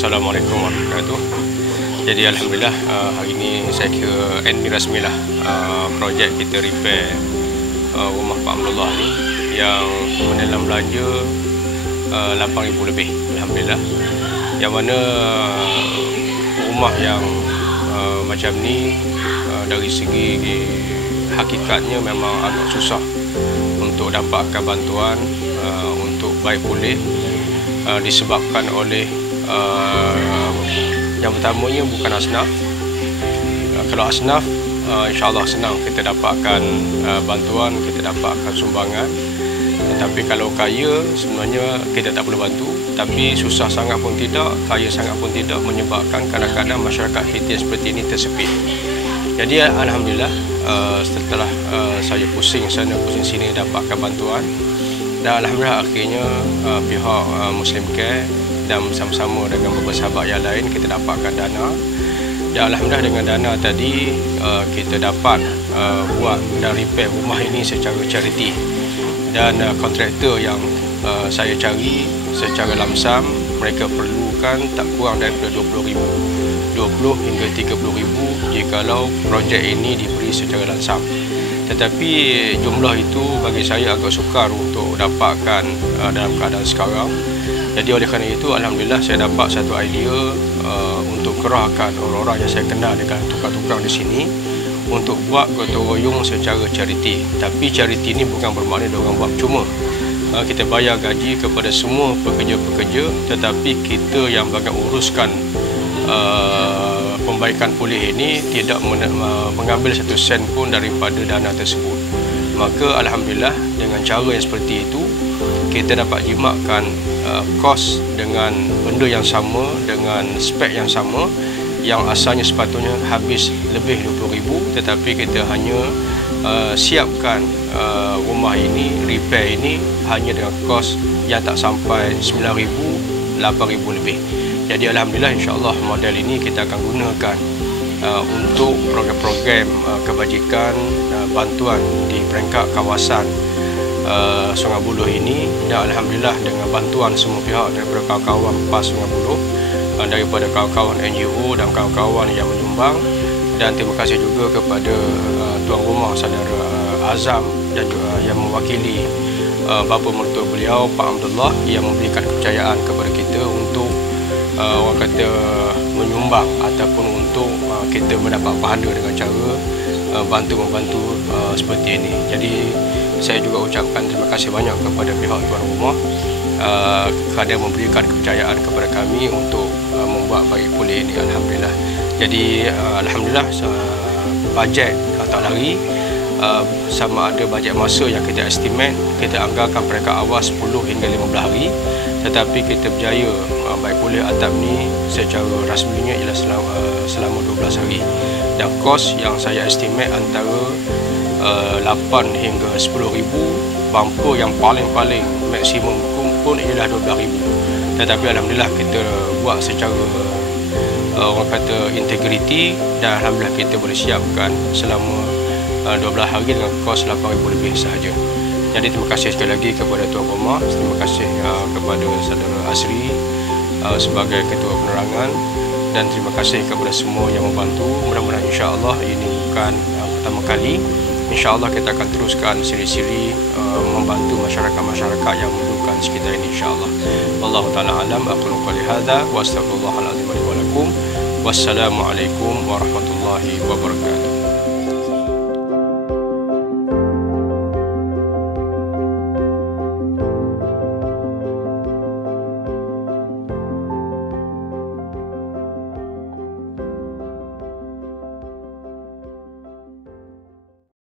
Assalamualaikum warahmatullahi wabarakatuh. Jadi alhamdulillah hari ini saya kira end rasmilah projek kita repair rumah Pak Abdullah ni yang menelan belanja 8,000 lebih. Alhamdulillah. Yang mana rumah yang macam ni dari segi hakikatnya memang agak susah untuk dapatkan bantuan untuk baik pulih disebabkan oleh yang pertamanya bukan asnaf. Kalau asnaf insyaAllah senang kita dapatkan bantuan, kita dapatkan sumbangan. Tapi kalau kaya sebenarnya kita tak perlu bantu, tapi susah sangat pun tidak, kaya sangat pun tidak, menyebabkan kadang-kadang masyarakat kita seperti ini tersepit. Jadi alhamdulillah setelah saya pusing sana pusing sini dapatkan bantuan, dan alhamdulillah akhirnya pihak Muslim Care dan bersama-sama dengan beberapa sahabat yang lain kita dapatkan dana. Dan alhamdulillah dengan dana tadi kita dapat buat dan repair rumah ini secara charity. Dan kontraktor yang saya cari secara lamsam, mereka perlukan tak kurang daripada 20,000 hingga 30,000 jikalau projek ini diberi secara langsam. Tetapi jumlah itu bagi saya agak sukar untuk dapatkan dalam keadaan sekarang. Jadi oleh kerana itu alhamdulillah saya dapat satu idea untuk kerahkan orang-orang yang saya kenal dengan tukang-tukang di sini untuk buat gotong royong secara charity. Tapi charity ini bukan bermakna diorang buat cuma. Kita bayar gaji kepada semua pekerja-pekerja, tetapi kita yang bagian uruskan pembaikan pulih ini tidak mengambil satu sen pun daripada dana tersebut. Maka alhamdulillah dengan cara yang seperti itu kita dapat jimatkan kos dengan benda yang sama, dengan spek yang sama, yang asalnya sepatutnya habis lebih 20,000, tetapi kita hanya siapkan rumah ini, repair ini hanya dengan kos yang tak sampai 9,000, 8,000 lebih. Jadi alhamdulillah insyaAllah model ini kita akan gunakan untuk program-program kebajikan bantuan di peringkat kawasan Sungai Buloh ini. Dan alhamdulillah dengan bantuan semua pihak daripada kawan-kawan PAS Sungai Buloh, daripada kawan-kawan NGO dan kawan-kawan yang menyumbang, dan terima kasih juga kepada tuan rumah saudara Azam dan juga yang mewakili bapa mertua beliau Pak Abdullah yang memberikan kepercayaan kepada kita untuk orang kata menyumbang ataupun untuk kita mendapat pahala dengan cara bantu-membantu seperti ini. Jadi saya juga ucapkan terima kasih banyak kepada pihak tuan rumah kerana memberikan kepercayaan kepada kami untuk membuat baik pulih ini. Alhamdulillah. Jadi alhamdulillah bajet tak lari, sama ada bajet masa yang kita estimate, kita anggarkan peringkat awal 10 hingga 15 hari, tetapi kita berjaya baik pulih atap ni secara rasminya ialah selama 12 hari. Dan kos yang saya estimate antara 8 hingga 10,000, bumper yang paling maksimum pun ialah 12,000. Tetapi alhamdulillah kita buat secara orang kata integriti, dan alhamdulillah kita boleh siapkan selama 12 hari dengan kos 8,000 lebih sahaja. Jadi terima kasih sekali lagi kepada tuan rumah, terima kasih kepada saudara Asri sebagai ketua penerangan, dan terima kasih kepada semua yang membantu. Mudah-mudahan insya-Allah ini bukan pertama kali. InsyaAllah kita akan teruskan siri-siri membantu masyarakat-masyarakat yang memerlukan sekitar ini insyaAllah. Wallahu ta'ala alam, aqulu qali hadza wa astaghfirullahal azim li wa lakum. Wassalamualaikum warahmatullahi wabarakatuh.